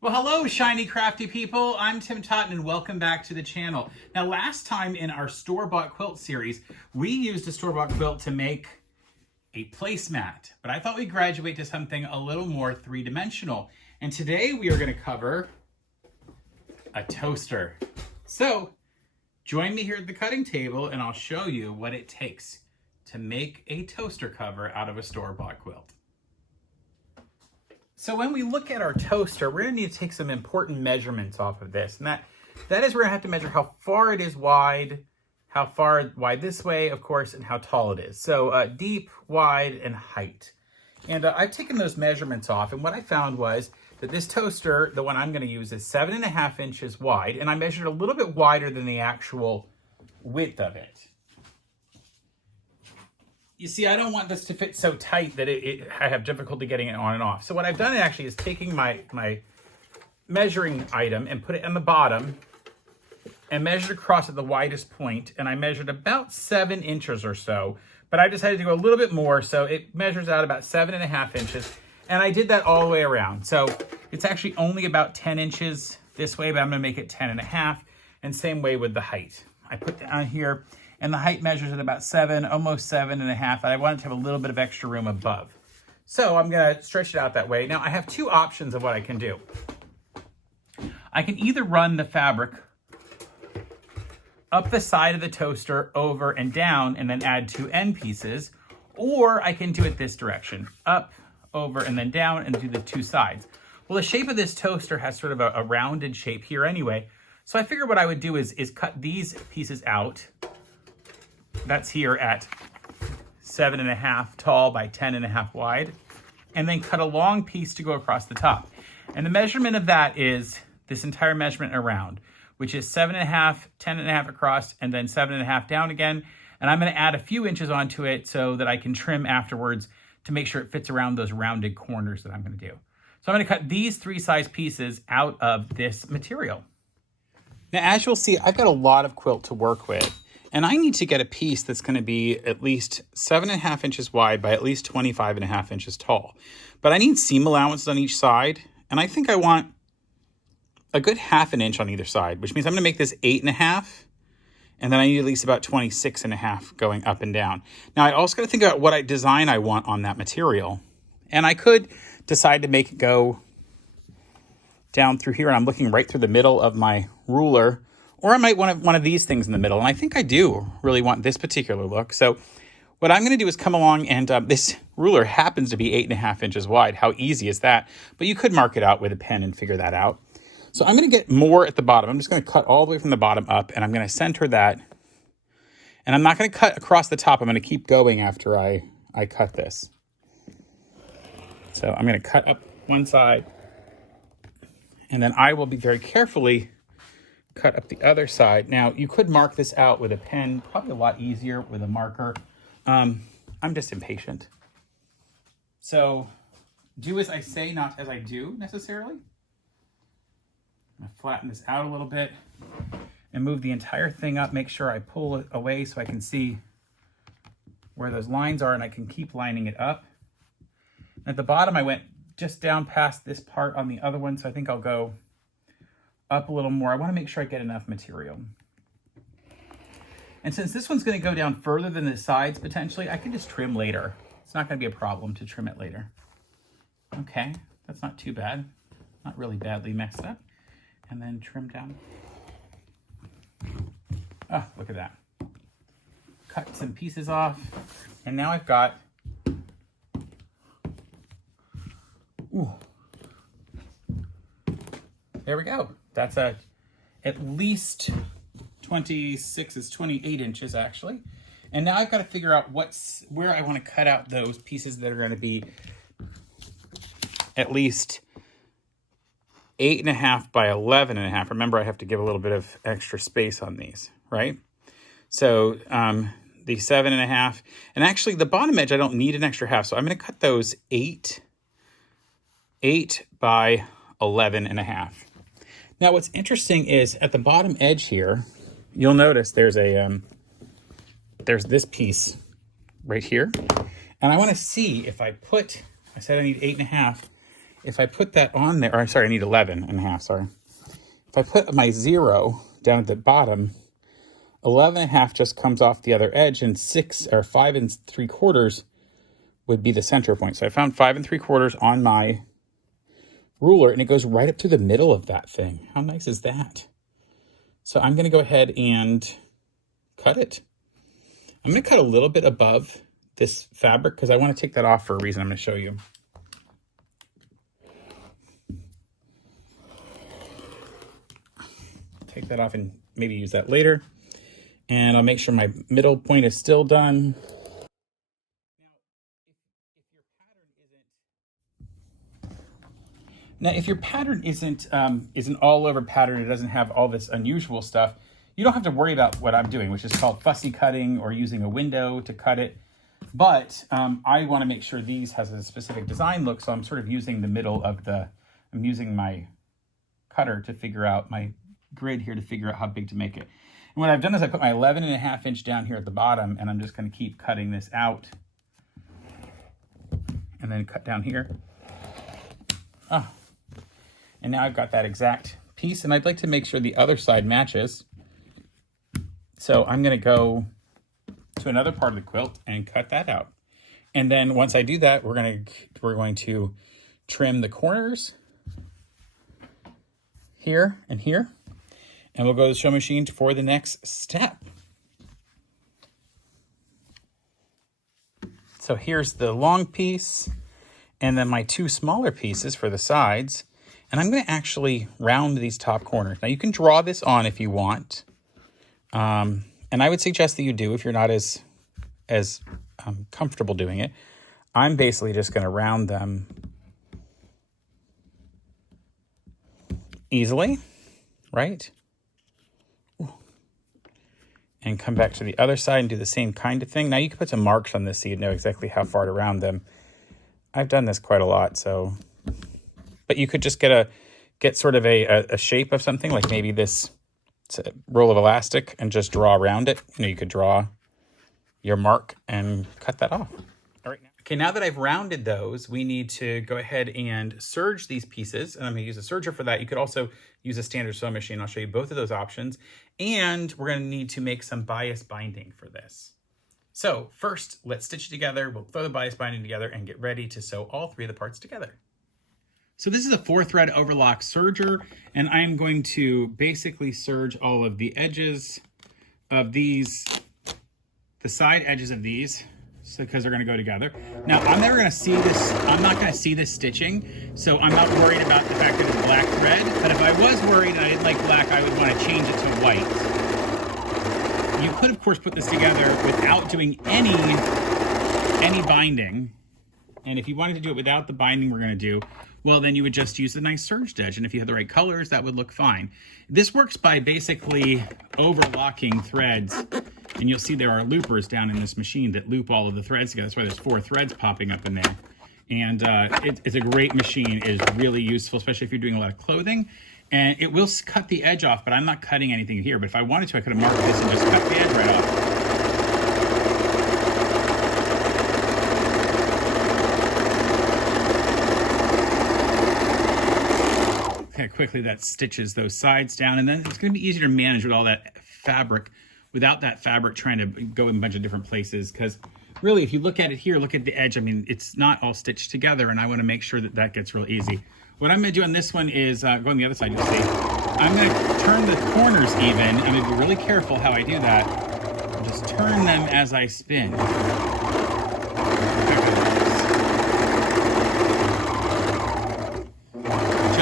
Well, hello, shiny, crafty people. I'm Tim Totten, and welcome back to the channel. Now, last time in our store-bought quilt series, we used a store-bought quilt to make a placemat, but I thought we'd graduate to something a little more three-dimensional. And today we are going to cover a toaster. So, join me here at the cutting table, and I'll show you what it takes to make a toaster cover out of a store-bought quilt. So when we look at our toaster, we're going to need to take some important measurements off of this. And that is we're going to have to measure how far it is wide, how far wide this way, of course, and how tall it is. So deep, wide, and height. And I've taken those measurements off. And what I found was that this toaster, the one I'm going to use, is 7.5 inches wide. And I measured a little bit wider than the actual width of it. You see, I don't want this to fit so tight that I have difficulty getting it on and off. So what I've done actually is taking my measuring item and put it on the bottom and measured across at the widest point, and I measured about 7 inches or so, but I decided to go a little bit more, so it measures out about 7.5 inches, and I did that all the way around. So it's actually only about 10 inches this way, but I'm gonna make it 10.5, and same way with the height. I put that on here, and the height measures at about 7, almost 7.5. I wanted to have a little bit of extra room above. So I'm gonna stretch it out that way. Now I have two options of what I can do. I can either run the fabric up the side of the toaster, over and down, and then add 2 end pieces, or I can do it this direction, up, over, and then down, and do the 2 sides. Well, the shape of this toaster has sort of a rounded shape here anyway, so I figured what I would do is cut these pieces out. That's here at 7.5 tall by 10.5 wide, and then cut a long piece to go across the top. And the measurement of that is this entire measurement around, which is 7.5, 10.5 across, and then 7.5 down again. And I'm gonna add a few inches onto it so that I can trim afterwards to make sure it fits around those rounded corners that I'm gonna do. So I'm gonna cut these 3 size pieces out of this material. Now, as you'll see, I've got a lot of quilt to work with. And I need to get a piece that's going to be at least 7.5 inches wide by at least 25.5 inches tall. But I need seam allowances on each side. And I think I want a good 1/2 inch on either side, which means I'm going to make this 8.5. And then I need at least about 26.5 going up and down. Now, I also got to think about what design I want on that material. And I could decide to make it go down through here. And I'm looking right through the middle of my ruler. Or I might want one of these things in the middle. And I think I do really want this particular look. So what I'm going to do is come along, and this ruler happens to be 8.5 inches wide. How easy is that? But you could mark it out with a pen and figure that out. So I'm going to get more at the bottom. I'm just going to cut all the way from the bottom up, and I'm going to center that. And I'm not going to cut across the top. I'm going to keep going after I cut this. So I'm going to cut up one side, and then I will be very carefully cut up the other side. Now, you could mark this out with a pen, probably a lot easier with a marker. I'm just impatient. So do as I say, not as I do necessarily. I'm gonna flatten this out a little bit and move the entire thing up. Make sure I pull it away so I can see where those lines are, and I can keep lining it up. At the bottom, I went just down past this part on the other one, so I think I'll go up a little more. I want to make sure I get enough material. And since this one's going to go down further than the sides potentially, I can just trim later. It's not going to be a problem to trim it later. Okay, that's not too bad. Not really badly messed up. And then trim down. Oh, look at that. Cut some pieces off. And now I've got, ooh, there we go. That's at least 26 is 28 inches actually. And now I've got to figure out where I want to cut out those pieces that are going to be at least 8.5 by 11.5. Remember, I have to give a little bit of extra space on these, right? So the 7.5, and actually the bottom edge, I don't need an extra half. So I'm going to cut those 8 by 11.5. Now, what's interesting is at the bottom edge here, you'll notice there's this piece right here. And I want to see if I said I need 8.5, if I put that on there, or I'm sorry, I need 11.5, sorry. If I put my 0 down at the bottom, 11.5 just comes off the other edge, and 5 3/4 would be the center point. So I found 5 3/4 on my ruler, and it goes right up to the middle of that thing. How nice is that? So I'm gonna go ahead and cut it. I'm gonna cut a little bit above this fabric because I want to take that off for a reason I'm gonna show you. Take that off and maybe use that later. And I'll make sure my middle point is still done. Now, if your pattern isn't an all-over pattern, it doesn't have all this unusual stuff, you don't have to worry about what I'm doing, which is called fussy cutting or using a window to cut it. But I want to make sure these has a specific design look, so I'm sort of using the middle of I'm using my cutter to figure out my grid here to figure out how big to make it. And what I've done is I put my 11.5 inch down here at the bottom, and I'm just going to keep cutting this out and then cut down here. Oh. And now I've got that exact piece, and I'd like to make sure the other side matches. So I'm going to go to another part of the quilt and cut that out. And then once I do that, we're going to trim the corners here and here, and we'll go to the sewing machine for the next step. So here's the long piece, and then my 2 smaller pieces for the sides. And I'm going to actually round these top corners. Now you can draw this on if you want. And I would suggest that you do if you're not as comfortable doing it. I'm basically just going to round them easily, right? And come back to the other side and do the same kind of thing. Now you can put some marks on this so you know exactly how far to round them. I've done this quite a lot, so... But you could just get sort of a shape of something, like maybe this roll of elastic, and just draw around it. You know, you could draw your mark and cut that off. All right. Okay, now that I've rounded those, we need to go ahead and serge these pieces. And I'm going to use a serger for that. You could also use a standard sewing machine. I'll show you both of those options. And we're going to need to make some bias binding for this. So first, let's stitch it together. We'll throw the bias binding together and get ready to sew all 3 of the parts together. So this is a 4-thread overlock serger, and I'm going to basically serge all of the edges of these, the side edges of these, because they're going to go together. Now, I'm never going to see this, I'm not going to see this stitching, so I'm not worried about the fact that it's black thread, but if I was worried and I didn't like black, I would want to change it to white. You could, of course, put this together without doing any binding, and if you wanted to do it without the binding we're going to do, well, then you would just use a nice serged edge. And if you had the right colors, that would look fine. This works by basically overlocking threads. And you'll see there are loopers down in this machine that loop all of the threads together. That's why there's 4 threads popping up in there. And it's a great machine. It is really useful, especially if you're doing a lot of clothing. And it will cut the edge off, but I'm not cutting anything here. But if I wanted to, I could have marked this and just cut the edge right off. Quickly that stitches those sides down, and then it's going to be easier to manage with all that fabric without that fabric trying to go in a bunch of different places, because really if you look at it here, look at the edge, I mean it's not all stitched together, and I want to make sure that that gets real easy. What I'm going to do on this one is go on the other side, you'll see I'm going to turn the corners even. I'm going to be really careful how I do that. I'll just turn them as I spin.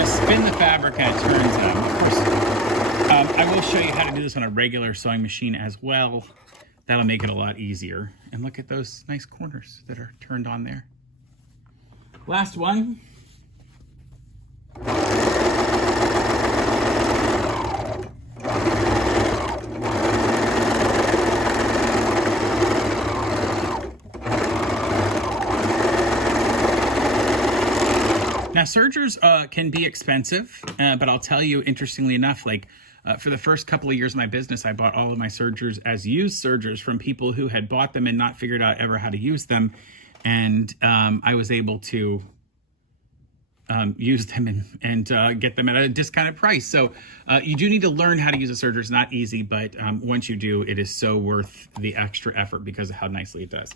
Spin the fabric and it turns them. Of course, I will show you how to do this on a regular sewing machine as well. That'll make it a lot easier. And look at those nice corners that are turned on there. Last one. Now, sergers can be expensive, but I'll tell you, interestingly enough, like for the first couple of years of my business, I bought all of my sergers as used sergers from people who had bought them and not figured out ever how to use them. And I was able to use them and get them at a discounted price. So you do need to learn how to use a serger. It's not easy, but once you do, it is so worth the extra effort because of how nicely it does.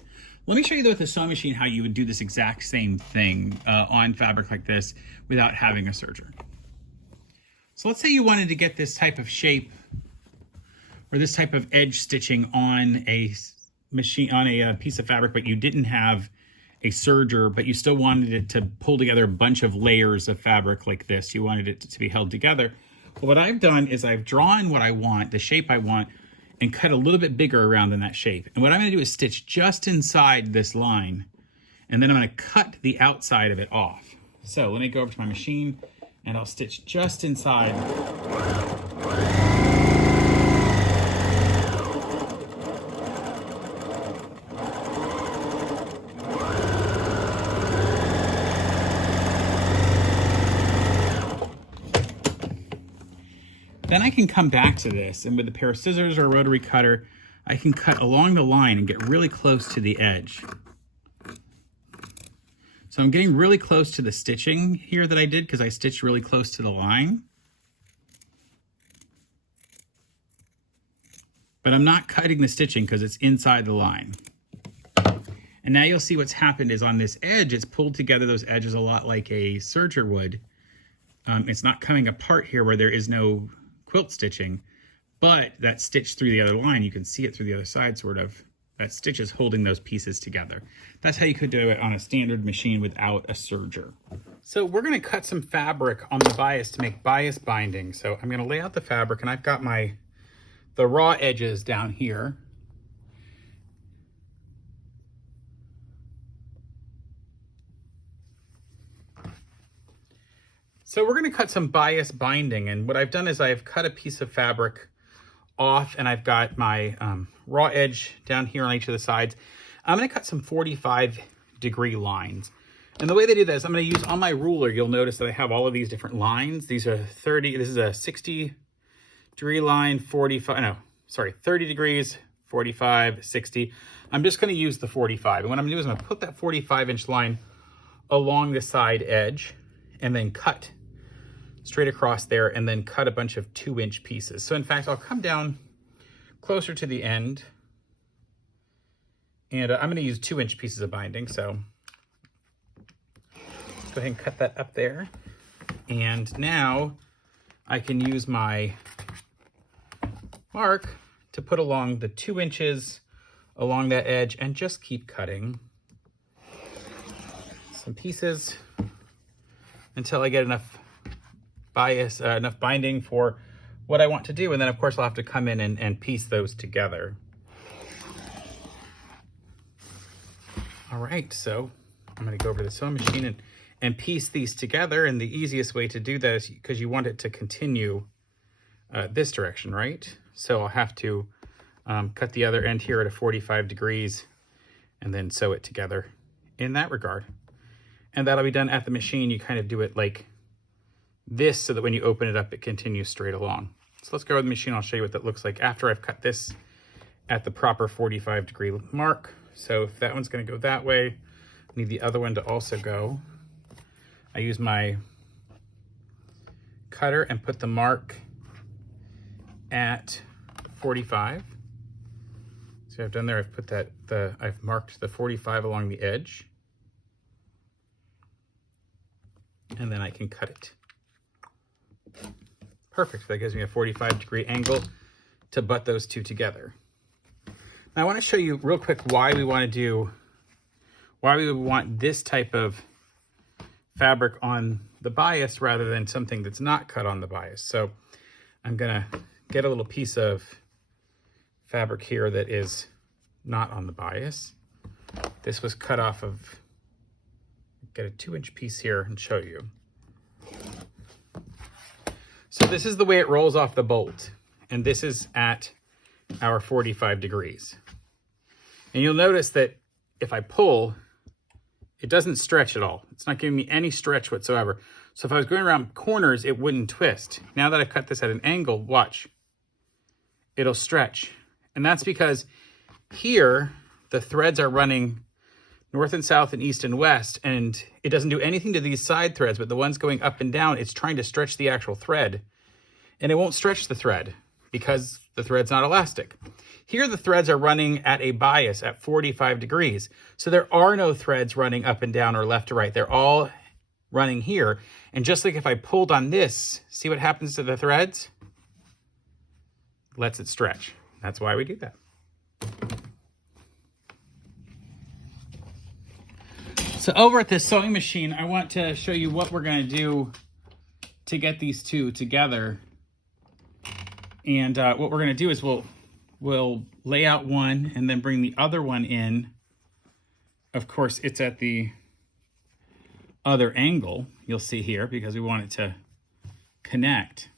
Let me show you though with the sewing machine how you would do this exact same thing on fabric like this without having a serger. So let's say you wanted to get this type of shape or this type of edge stitching on a machine, on a piece of fabric, but you didn't have a serger, but you still wanted it to pull together a bunch of layers of fabric like this. You wanted it to be held together. Well, what I've done is I've drawn what I want, the shape I want, and cut a little bit bigger around than that shape. And what I'm gonna do is stitch just inside this line, and then I'm gonna cut the outside of it off. So let me go over to my machine and I'll stitch just inside. Then I can come back to this, and with a pair of scissors or a rotary cutter, I can cut along the line and get really close to the edge. So I'm getting really close to the stitching here that I did because I stitched really close to the line. But I'm not cutting the stitching because it's inside the line. And now you'll see what's happened is on this edge, it's pulled together those edges a lot like a serger would. It's not coming apart here where there is no quilt stitching, but that stitch through the other line, you can see it through the other side sort of. That stitch is holding those pieces together. That's how you could do it on a standard machine without a serger. So we're gonna cut some fabric on the bias to make bias binding. So I'm gonna lay out the fabric, and I've got the raw edges down here. So we're gonna cut some bias binding, and what I've done is I've cut a piece of fabric off, and I've got my raw edge down here on each of the sides. I'm gonna cut some 45-degree lines. And the way they do that is I'm gonna use on my ruler, you'll notice that I have all of these different lines. These are 30, this is a 60-degree line, 30 degrees, 45, 60. I'm just gonna use the 45. And what I'm gonna do is I'm gonna put that 45-inch line along the side edge and then cut straight across there, and then cut a bunch of 2-inch pieces. So in fact, I'll come down closer to the end, and I'm gonna use 2-inch pieces of binding. So go ahead and cut that up there. And now I can use my mark to put along the 2 inches along that edge and just keep cutting some pieces until I get enough bias, enough binding for what I want to do. And then of course I'll have to come in and piece those together. All right, so I'm gonna go over to the sewing machine and piece these together. And the easiest way to do that is because you want it to continue this direction, right? So I'll have to cut the other end here at a 45 degrees and then sew it together in that regard. And that'll be done at the machine. You kind of do it like this so that when you open it up, it continues straight along. So let's go to the machine. I'll show you what that looks like after I've cut this at the proper 45-degree mark. So if that one's gonna go that way, I need the other one to also go. I use my cutter and put the mark at 45. So I've done there, I've put I've marked the 45 along the edge. And then I can cut it. Perfect, that gives me a 45-degree angle to butt those two together. Now I wanna show you real quick why we would want this type of fabric on the bias rather than something that's not cut on the bias. So I'm gonna get a little piece of fabric here that is not on the bias. This was cut off of, get a 2-inch piece here and show you. So this is the way it rolls off the bolt, and this is at our 45 degrees. And you'll notice that if I pull, it doesn't stretch at all. It's not giving me any stretch whatsoever. So if I was going around corners, it wouldn't twist. Now that I've cut this at an angle, watch, it'll stretch. And that's because here, the threads are running north and south and east and west, and it doesn't do anything to these side threads, but the ones going up and down, it's trying to stretch the actual thread, and it won't stretch the thread because the thread's not elastic. Here, the threads are running at a bias at 45 degrees. So there are no threads running up and down or left to right. They're all running here. And just like if I pulled on this, see what happens to the threads? Lets it stretch. That's why we do that. So over at this sewing machine, I want to show you what we're going to do to get these two together. And what we're going to do is we'll lay out one and then bring the other one in. Of course, it's at the other angle, you'll see here, because we want it to connect.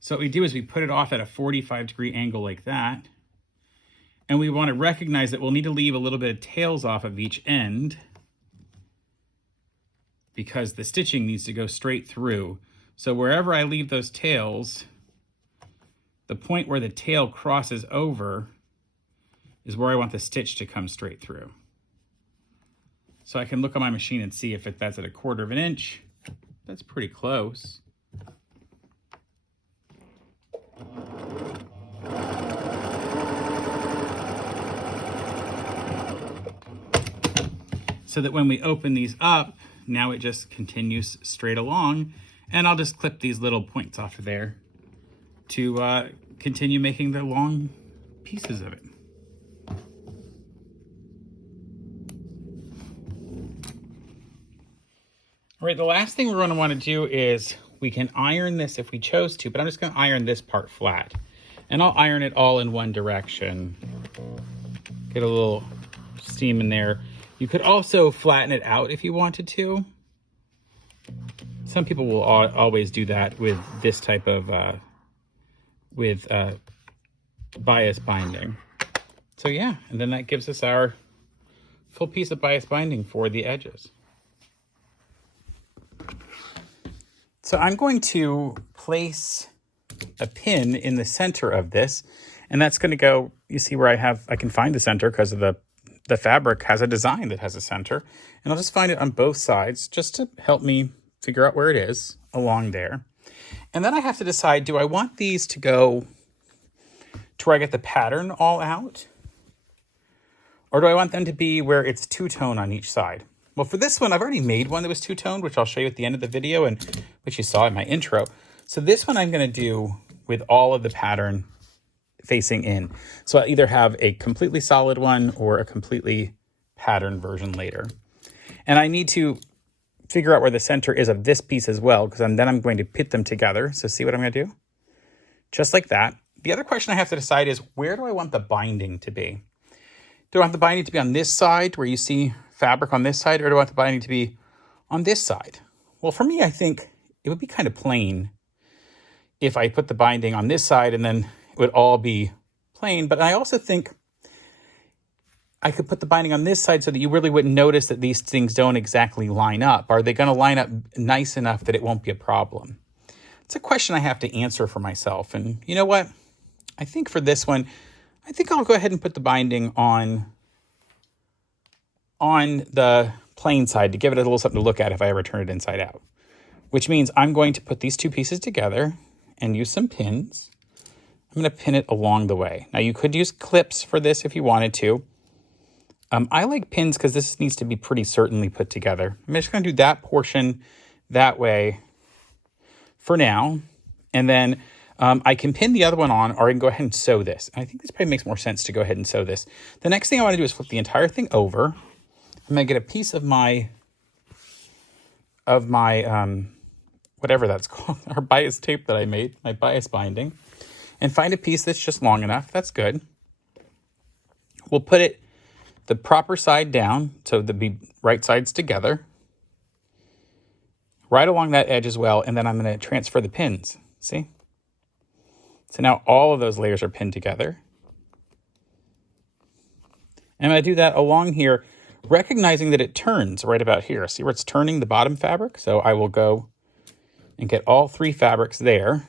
So what we do is we put it off at a 45-degree angle like that. And we want to recognize that we'll need to leave a little bit of tails off of each end, because the stitching needs to go straight through. So wherever I leave those tails, the point where the tail crosses over is where I want the stitch to come straight through. So I can look on my machine and see if that's at 1/4 of an inch. That's pretty close. So that when we open these up, now it just continues straight along, and I'll just clip these little points off of there to continue making the long pieces of it. All right, the last thing we're going to want to do is we can iron this if we chose to, but I'm just going to iron this part flat. And I'll iron it all in one direction. Get a little steam in there. You could also flatten it out if you wanted to. Some people will always do that with this type of bias binding. So yeah, and then that gives us our full piece of bias binding for the edges. So I'm going to place a pin in the center of this, and that's going to go, you see where I can find the center because of the fabric has a design that has a center, and I'll just find it on both sides just to help me figure out where it is along there. And then I have to decide, do I want these to go to where I get the pattern all out? Or do I want them to be where it's two-tone on each side? Well, for this one, I've already made one that was two-toned, which I'll show you at the end of the video and which you saw in my intro. So this one I'm going to do with all of the pattern facing in. So I'll either have a completely solid one or a completely patterned version later. And I need to figure out where the center is of this piece as well, because then I'm going to pit them together. So see what I'm going to do? Just like that. The other question I have to decide is, where do I want the binding to be? Do I want the binding to be on this side where you see fabric on this side, or do I want the binding to be on this side? Well, for me, I think it would be kind of plain if I put the binding on this side and then it would all be plain. But I also think I could put the binding on this side so that you really wouldn't notice that these things don't exactly line up. Are they going to line up nice enough that it won't be a problem? It's a question I have to answer for myself. And you know what? I think for this one, I think I'll go ahead and put the binding on the plain side to give it a little something to look at if I ever turn it inside out. Which means I'm going to put these two pieces together and use some pins. I'm going to pin it along the way. Now you could use clips for this if you wanted to. I like pins because this needs to be pretty certainly put together. I'm just going to do that portion that way for now. And then I can pin the other one on, or I can go ahead and sew this. I think this probably makes more sense to go ahead and sew this. The next thing I want to do is flip the entire thing over. I'm going to get a piece of my whatever that's called, our bias tape that I made, my bias binding, and find a piece that's just long enough. That's good. We'll put it the proper side down, so they'll be right sides together, right along that edge as well, and then I'm going to transfer the pins. See? So now all of those layers are pinned together. And I'm going to do that along here, recognizing that it turns right about here. See where it's turning the bottom fabric? So I will go and get all three fabrics there.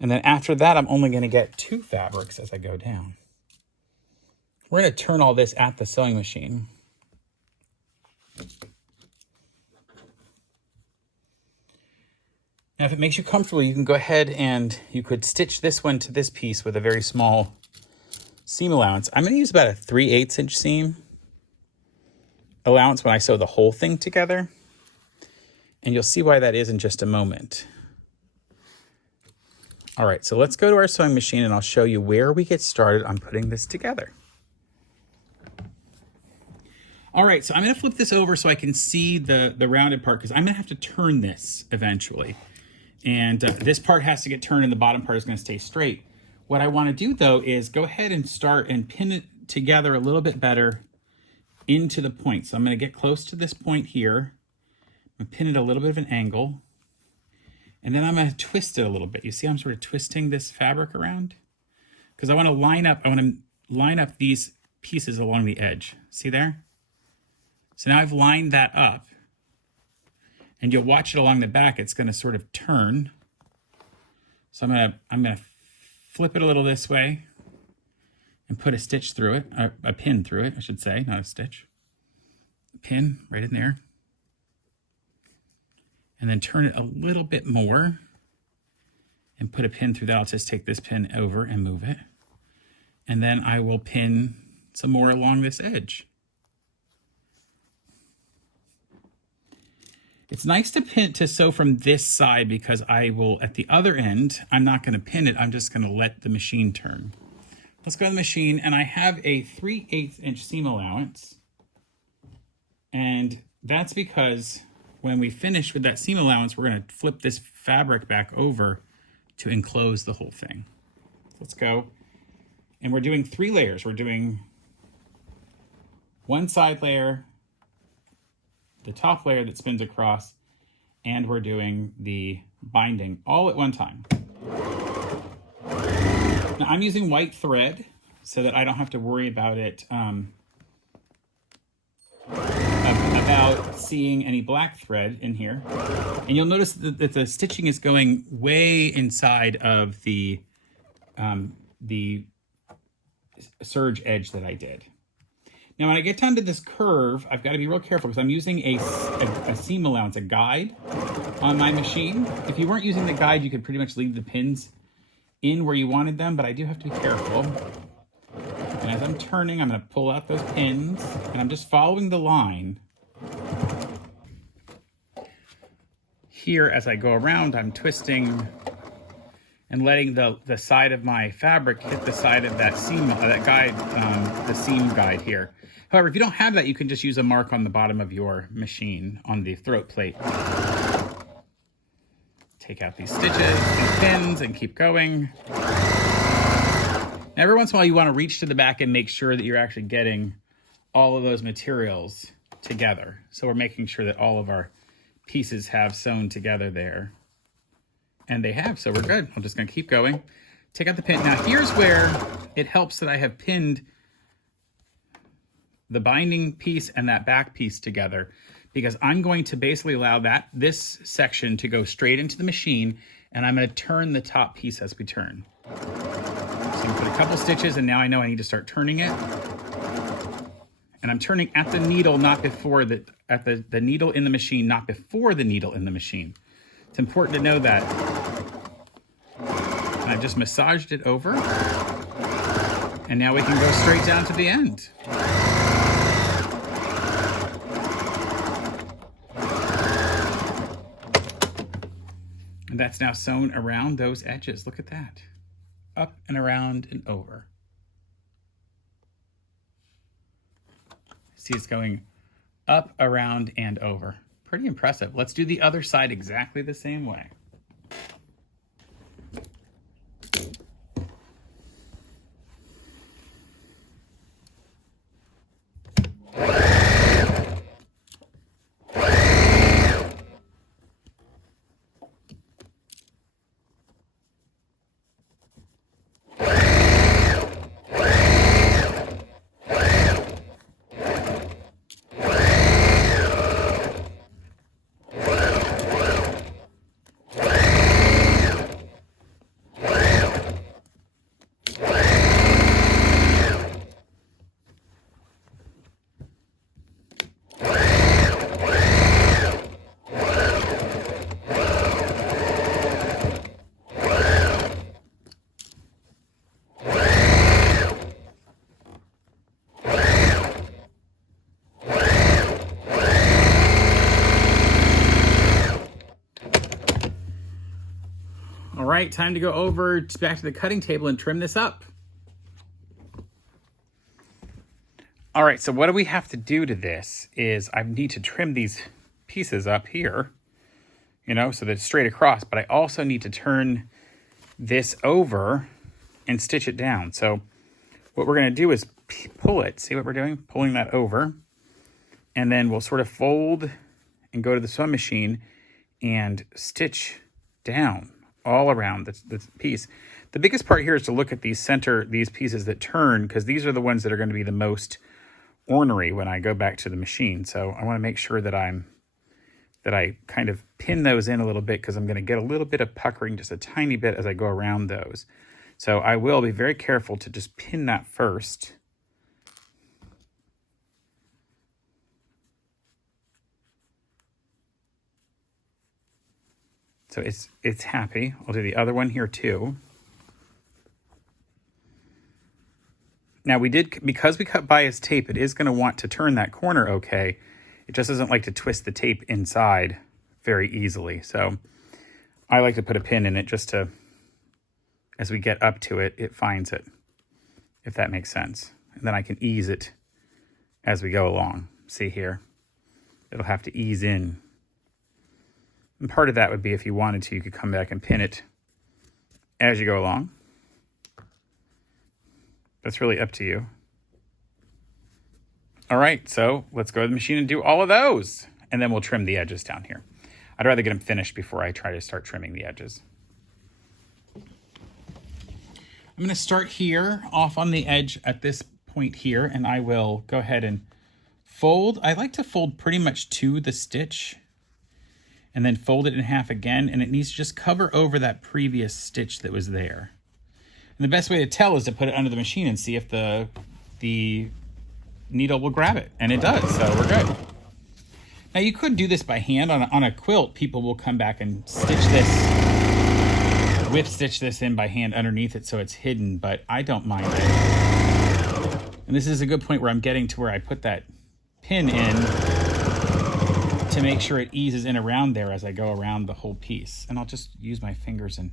And then after that, I'm only going to get two fabrics as I go down. We're going to turn all this at the sewing machine. Now, if it makes you comfortable, you can go ahead and you could stitch this one to this piece with a very small seam allowance. I'm going to use about a 3/8 inch seam allowance when I sew the whole thing together. And you'll see why that is in just a moment. All right, so let's go to our sewing machine and I'll show you where we get started on putting this together. All right, so I'm gonna flip this over so I can see the rounded part, because I'm gonna have to turn this eventually. And this part has to get turned and the bottom part is gonna stay straight. What I wanna do though is go ahead and start and pin it together a little bit better into the point. So I'm gonna get close to this point here. I'm gonna pin it a little bit of an angle. And then I'm gonna twist it a little bit. You see I'm sort of twisting this fabric around? Because I wanna line up these pieces along the edge. See there? So now I've lined that up. And you'll watch it along the back, it's gonna sort of turn. So I'm gonna flip it a little this way and put a stitch through it, a pin through it, I should say, not a stitch. A pin right in there. And then turn it a little bit more and put a pin through that. I'll just take this pin over and move it. And then I will pin some more along this edge. It's nice to sew from this side, because I will, at the other end, I'm not gonna pin it, I'm just gonna let the machine turn. Let's go to the machine, and I have a 3/8 inch seam allowance. And that's because when we finish with that seam allowance, we're gonna flip this fabric back over to enclose the whole thing. Let's go. And we're doing 3 layers. We're doing one side layer, the top layer that spins across, and we're doing the binding all at one time. Now I'm using white thread so that I don't have to worry about it, about seeing any black thread in here. And you'll notice that the stitching is going way inside of the serge edge that I did. Now, when I get down to this curve, I've got to be real careful because I'm using a seam allowance, a guide on my machine. If you weren't using the guide, you could pretty much leave the pins in where you wanted them, but I do have to be careful. And as I'm turning, I'm going to pull out those pins, and I'm just following the line. Here, as I go around, I'm twisting and letting the side of my fabric hit the side of that seam, that guide, the seam guide here. However, if you don't have that, you can just use a mark on the bottom of your machine on the throat plate. Take out these stitches and pins and keep going. Now, every once in a while, you want to reach to the back and make sure that you're actually getting all of those materials together. So we're making sure that all of our pieces have sewn together there. And they have, so we're good. I'm just gonna keep going. Take out the pin. Now here's where it helps that I have pinned the binding piece and that back piece together, because I'm going to basically allow this section to go straight into the machine, and I'm gonna turn the top piece as we turn. So I'm gonna put a couple stitches, and now I know I need to start turning it. And I'm turning at the needle, not before at the needle in the machine, not before the needle in the machine. It's important to know that. And I've just massaged it over. And now we can go straight down to the end. And that's now sewn around those edges. Look at that. Up and around and over. See, it's going up, around, and over. Pretty impressive. Let's do the other side exactly the same way. right, time to go over back to the cutting table and trim this up. All right, so what do we have to do to this is I need to trim these pieces up here, you know, so that it's straight across, but I also need to turn this over and stitch it down. So what we're going to do is pull it. See what we're doing? Pulling that over. And then we'll sort of fold and go to the sewing machine and stitch down all around the piece. The biggest part here is to look at these pieces that turn, because these are the ones that are going to be the most ornery when I go back to the machine. So I want to make sure that I kind of pin those in a little bit, because I'm going to get a little bit of puckering, just a tiny bit, as I go around those. So I will be very careful to just pin that first. So it's happy. I'll do the other one here too. Now because we cut bias tape, it is going to want to turn that corner okay. It just doesn't like to twist the tape inside very easily. So I like to put a pin in it just to, as we get up to it, it finds it, if that makes sense. And then I can ease it as we go along. See here? It'll have to ease in. And part of that would be, if you wanted to, you could come back and pin it as you go along. That's really up to you. All right, so let's go to the machine and do all of those. And then we'll trim the edges down here. I'd rather get them finished before I try to start trimming the edges. I'm gonna start here off on the edge at this point here, and I will go ahead and fold. I like to fold pretty much to the stitch and then fold it in half again, and it needs to just cover over that previous stitch that was there. And the best way to tell is to put it under the machine and see if the needle will grab it, and it does, so we're good. Now you could do this by hand. On a quilt, people will come back and stitch this in by hand underneath it so it's hidden, but I don't mind it. And this is a good point where I'm getting to where I put that pin in to make sure it eases in around there as I go around the whole piece. And I'll just use my fingers and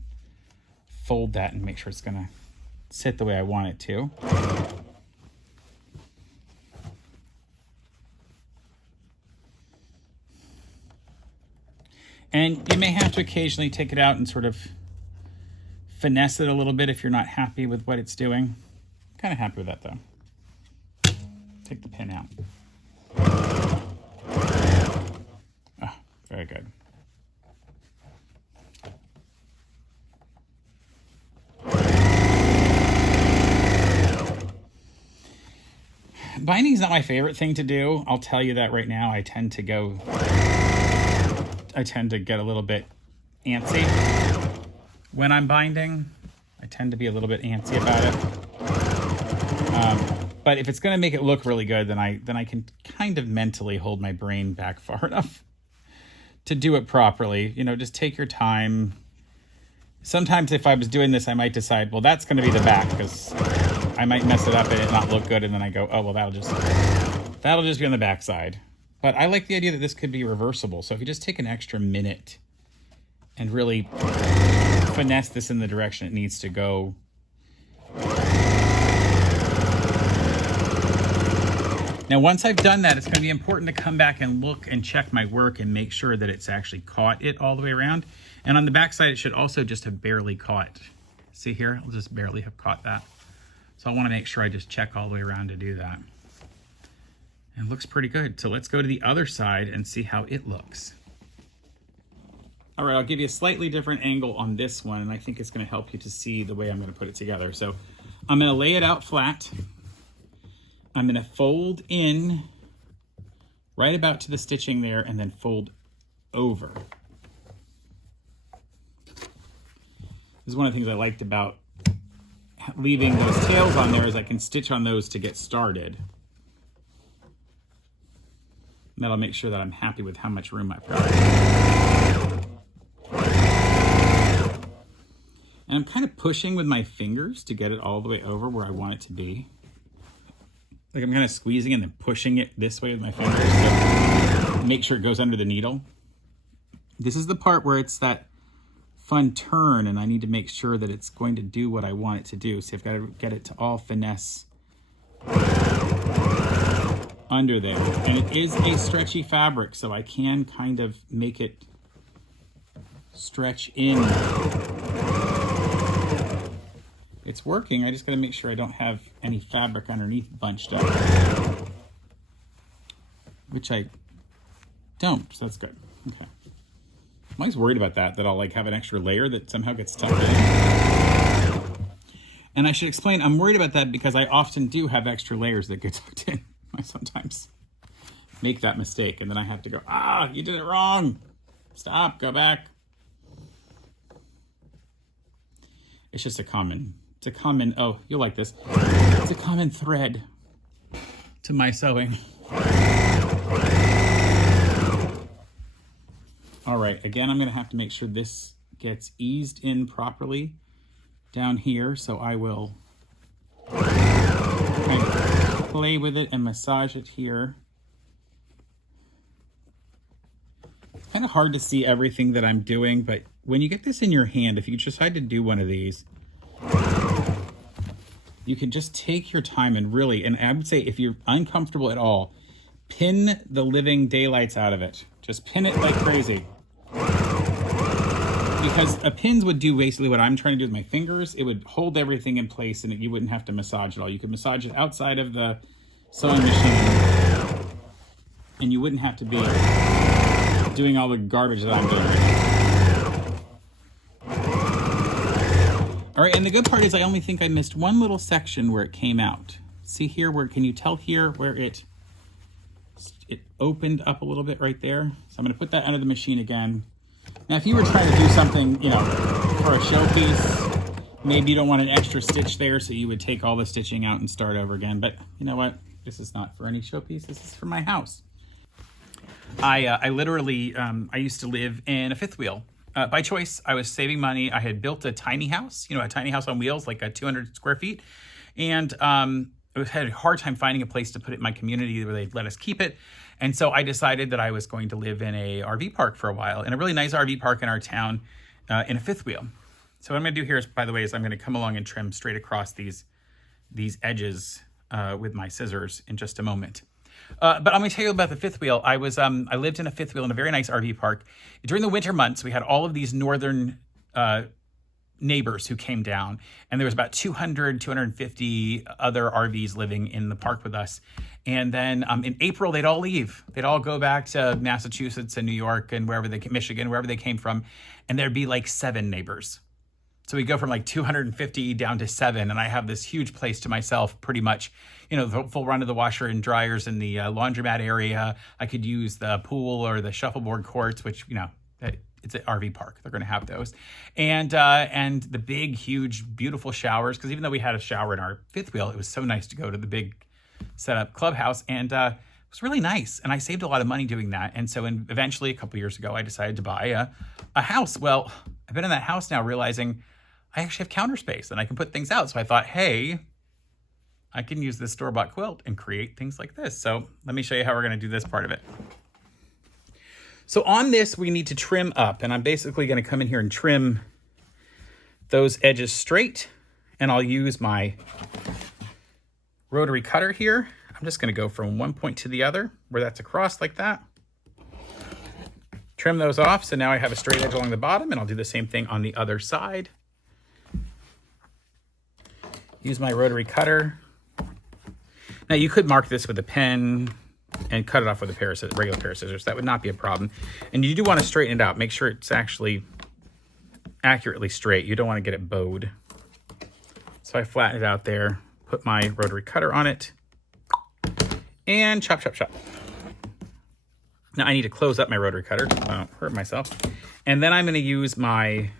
fold that and make sure it's gonna sit the way I want it to. And you may have to occasionally take it out and sort of finesse it a little bit if you're not happy with what it's doing. I'm kind of happy with that though. Take the pin out. Oh, very good. Binding is not my favorite thing to do. I'll tell you that right now. I tend to get a little bit antsy when I'm binding. I tend to be a little bit antsy about it. But if it's going to make it look really good, then I can kind of mentally hold my brain back far enough to do it properly. You know, just take your time. Sometimes if I was doing this, I might decide, well, that's going to be the back, because I might mess it up and it not look good, and then I go, oh, well, that'll just be on the back side. But I like the idea that this could be reversible. So if you just take an extra minute and really finesse this in the direction it needs to go. Now, once I've done that, it's going to be important to come back and look and check my work and make sure that it's actually caught it all the way around. And on the back side, it should also just have barely caught. See here? I'll just barely have caught that. So I want to make sure I just check all the way around to do that. And it looks pretty good. So let's go to the other side and see how it looks. All right, I'll give you a slightly different angle on this one, and I think it's going to help you to see the way I'm going to put it together. So I'm going to lay it out flat. I'm going to fold in right about to the stitching there, and then fold over. This is one of the things I liked about leaving those tails on there, is I can stitch on those to get started. And that'll make sure that I'm happy with how much room I've got. And I'm kind of pushing with my fingers to get it all the way over where I want it to be. Like I'm kind of squeezing and then pushing it this way with my fingers to make sure it goes under the needle. This is the part where it's that fun turn, and I need to make sure that it's going to do what I want it to do. So I've got to get it to all finesse under there. And it is a stretchy fabric, so I can kind of make it stretch in. It's working. I just got to make sure I don't have any fabric underneath bunched up, which I don't, so that's good. Okay. I'm always worried about that I'll like have an extra layer that somehow gets tucked in. And I should explain, I'm worried about that because I often do have extra layers that get tucked in. I sometimes make that mistake, and then I have to go, you did it wrong. Stop, go back. It's just a common, oh, you'll like this. It's a common thread to my sewing. All right, again, I'm gonna have to make sure this gets eased in properly down here, so I will kind of play with it and massage it here. It's kind of hard to see everything that I'm doing, but when you get this in your hand, if you decide to do one of these, you can just take your time and really, and I would say if you're uncomfortable at all, pin the living daylights out of it. Just pin it like crazy. Because pins would do basically what I'm trying to do with my fingers. It would hold everything in place and you wouldn't have to massage it all. You could massage it outside of the sewing machine and you wouldn't have to be doing all the garbage that I'm doing right now. All right, and the good part is I only think I missed one little section where it came out. See here, can you tell here where it opened up a little bit right there? So I'm gonna put that under the machine again. Now, if you were trying to do something, for a showpiece, maybe you don't want an extra stitch there, so you would take all the stitching out and start over again. But you know what? This is not for any showpiece. This is for my house. I literally, I used to live in a fifth wheel. By choice, I was saving money. I had built a tiny house, a tiny house on wheels, like a 200 square feet. And I had a hard time finding a place to put it in my community where they'd let us keep it. And so I decided that I was going to live in a RV park for a while, in a really nice RV park in our town, in a fifth wheel. So what I'm gonna do here is, by the way, I'm gonna come along and trim straight across these edges with my scissors in just a moment. But I'm gonna tell you about the fifth wheel. I lived in a fifth wheel in a very nice RV park. During the winter months, we had all of these northern neighbors who came down, and there was about 250 other RVs living in the park with us. And then in April, they'd all leave. They'd all go back to Massachusetts and New York and Michigan, wherever they came from, and there'd be like 7 neighbors. So we go from like 250 down to 7, and I have this huge place to myself, pretty much, the full run of the washer and dryers in the laundromat area. I could use the pool or the shuffleboard courts, which, it's an RV park. They're going to have those. And the big, huge, beautiful showers, because even though we had a shower in our fifth wheel, it was so nice to go to the big set-up clubhouse, and it was really nice. And I saved a lot of money doing that. And so eventually, a couple years ago, I decided to buy a house. Well, I've been in that house now realizing I actually have counter space and I can put things out. So I thought, hey, I can use this store-bought quilt and create things like this. So let me show you how we're going to do this part of it. So on this, we need to trim up, and I'm basically going to come in here and trim those edges straight, and I'll use my rotary cutter here. I'm just going to go from one point to the other where that's across like that. Trim those off, so now I have a straight edge along the bottom, and I'll do the same thing on the other side. Use my rotary cutter. Now you could mark this with a pen and cut it off with a regular pair of scissors. That would not be a problem. And you do want to straighten it out. Make sure it's actually accurately straight. You don't want to get it bowed. So I flatten it out there, put my rotary cutter on it, and chop, chop, chop. Now I need to close up my rotary cutter so I don't hurt myself. And then I'm going to use I'm going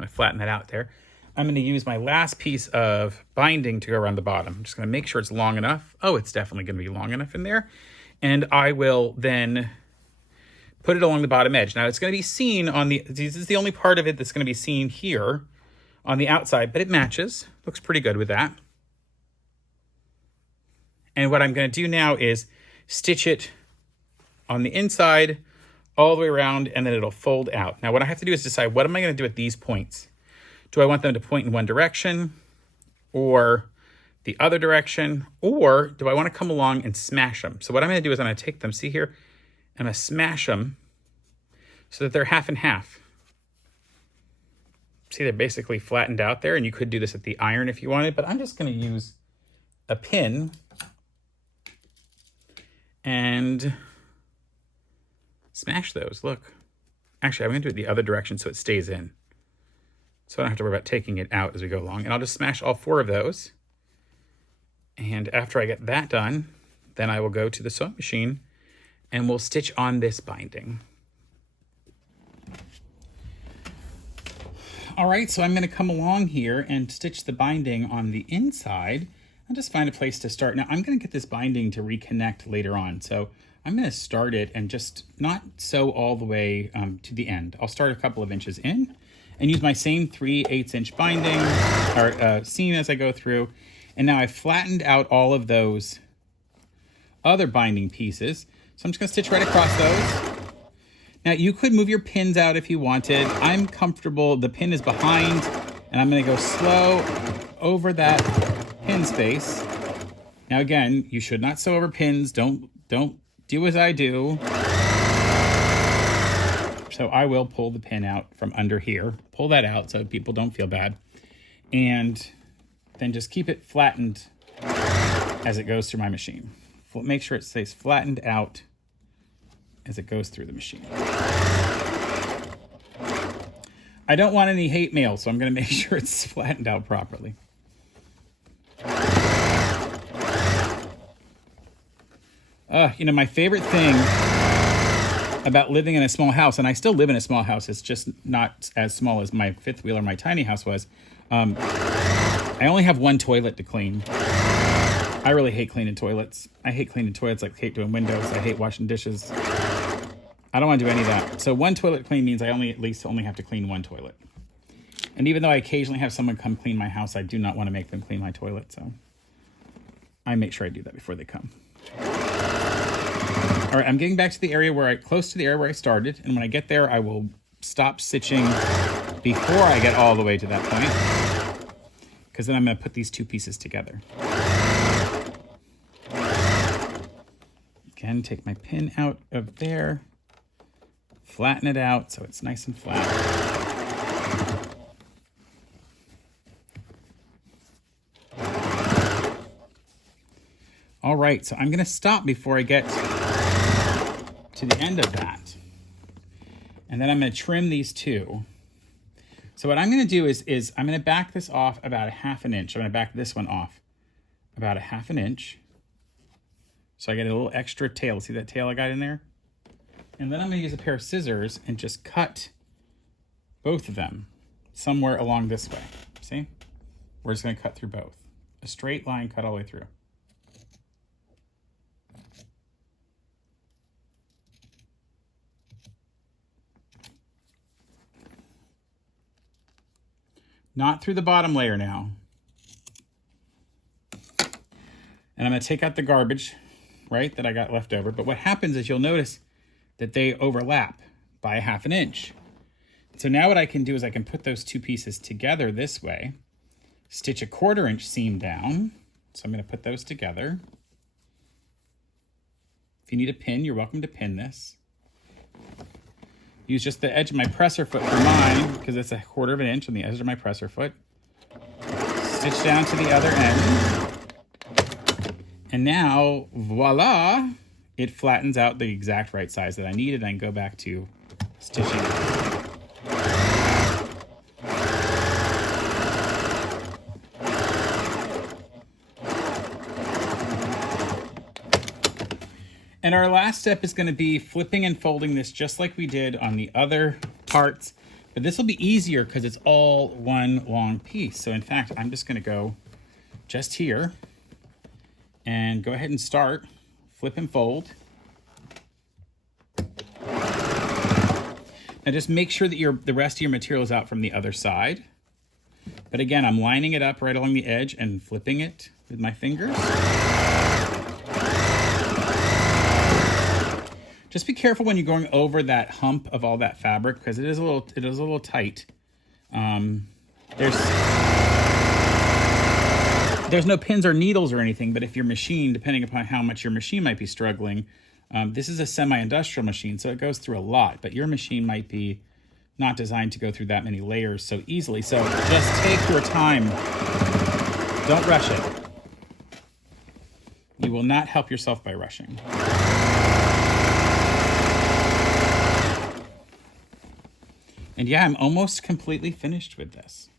to flatten that out there. I'm going to use my last piece of binding to go around the bottom. I'm just going to make sure it's long enough. Oh, it's definitely going to be long enough in there. And I will then put it along the bottom edge. Now it's going to be seen this is the only part of it that's going to be seen here on the outside, but it matches. Looks pretty good with that. And what I'm going to do now is stitch it on the inside all the way around, and then it'll fold out. Now what I have to do is decide, what am I gonna do at these points? Do I want them to point in one direction or the other direction, or do I wanna come along and smash them? So what I'm gonna do is I'm gonna take them, see here, I'm gonna smash them so that they're half and half. See, they're basically flattened out there, and you could do this at the iron if you wanted, but I'm just gonna use a pin and smash those. Look, actually I'm gonna do it the other direction so it stays in, so I don't have to worry about taking it out as we go along. And I'll just smash all 4 of those, and after I get that done, then I will go to the sewing machine and we'll stitch on this binding. All right, so I'm gonna come along here and stitch the binding on the inside. I'll just find a place to start. Now I'm gonna get this binding to reconnect later on, so I'm gonna start it and just not sew all the way to the end. I'll start a couple of inches in and use my same 3/8 inch binding or seam as I go through. And now I've flattened out all of those other binding pieces. So I'm just gonna stitch right across those. Now you could move your pins out if you wanted. I'm comfortable, the pin is behind, and I'm gonna go slow over that pin space. Now again, you should not sew over pins. Don't do as I do. So I will pull the pin out from under here. Pull that out so people don't feel bad. And then just keep it flattened as it goes through my machine. Make sure it stays flattened out as it goes through the machine. I don't want any hate mail, so I'm gonna make sure it's flattened out properly. You know, my favorite thing about living in a small house, and I still live in a small house, it's just not as small as my fifth wheel or my tiny house was. I only have 1 toilet to clean. I really hate cleaning toilets. I hate cleaning toilets, like I hate doing windows. I hate washing dishes. I don't want to do any of that. So 1 toilet clean means I at least have to clean 1 toilet. And even though I occasionally have someone come clean my house, I do not want to make them clean my toilet. So I make sure I do that before they come. All right, I'm getting back to the area close to the area where I started. And when I get there, I will stop stitching before I get all the way to that point, because then I'm going to put these 2 pieces together. Again, take my pin out of there, flatten it out so it's nice and flat. All right, so I'm going to stop before I get to the end of that. And then I'm going to trim these 2. So what I'm going to do is I'm going to back this off about a 1/2 inch. I'm going to back this one off about a 1/2 inch. So I get a little extra tail. See that tail I got in there? And then I'm going to use a pair of scissors and just cut both of them somewhere along this way. See? We're just going to cut through both. A straight line cut all the way through. Not through the bottom layer now. And I'm going to take out the garbage, right, that I got left over. But what happens is you'll notice that they overlap by a 1/2 inch. So now what I can do is I can put those 2 pieces together this way, stitch a 1/4 inch seam down. So I'm going to put those together. If you need a pin, you're welcome to pin this. Use just the edge of my presser foot for mine, because it's a 1/4 inch on the edge of my presser foot. Stitch down to the other end. And now, voila, it flattens out the exact right size that I needed, and I can go back to stitching. And our last step is going to be flipping and folding this just like we did on the other parts. But this will be easier because it's all one long piece. So in fact, I'm just going to go just here and go ahead and start, flip and fold. Now just make sure that the rest of your material is out from the other side. But again, I'm lining it up right along the edge and flipping it with my fingers. Just be careful when you're going over that hump of all that fabric, because it is a little tight. There's no pins or needles or anything, but if your machine, depending upon how much your machine might be struggling, this is a semi-industrial machine, so it goes through a lot, but your machine might be not designed to go through that many layers so easily. So just take your time. Don't rush it. You will not help yourself by rushing. And yeah, I'm almost completely finished with this.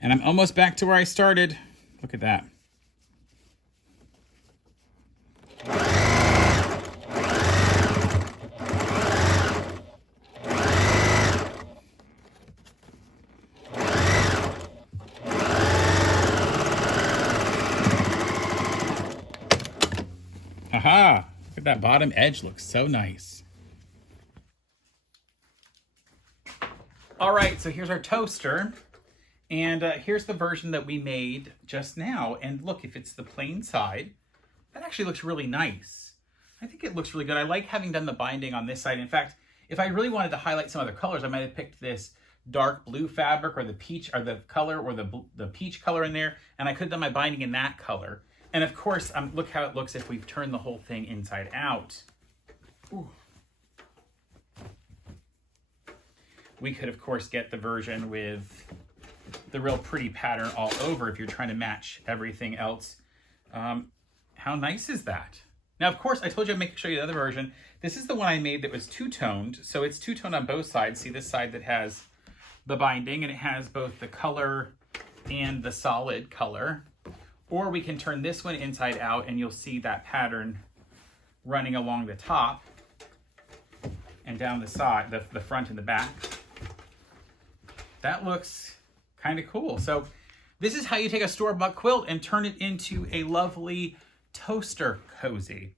And I'm almost back to where I started. Look at that. Aha! Look at that bottom edge, looks so nice. All right, so here's our toaster. And here's the version that we made just now. And look, if it's the plain side, that actually looks really nice. I think it looks really good. I like having done the binding on this side. In fact, if I really wanted to highlight some other colors, I might have picked this dark blue fabric or the peach or the color or the peach color in there. And I could have done my binding in that color. And of course, look how it looks if we've turned the whole thing inside out. Ooh. We could, of course, get the version with the real pretty pattern all over if you're trying to match everything else. How nice is that? Now, of course, I told you I'd show you the other version. This is the one I made that was two-toned. So it's two-toned on both sides. See this side that has the binding, and it has both the color and the solid color. Or we can turn this one inside out, and you'll see that pattern running along the top and down the side, the front and the back. That looks kind of cool. So this is how you take a store-bought quilt and turn it into a lovely toaster cozy.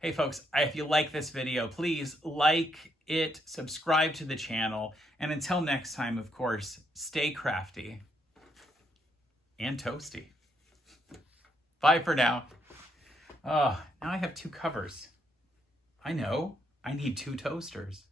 Hey folks, if you like this video, please like it, subscribe to the channel, and until next time, of course, stay crafty and toasty. Bye for now. Oh, now I have two covers. I know, I need two toasters.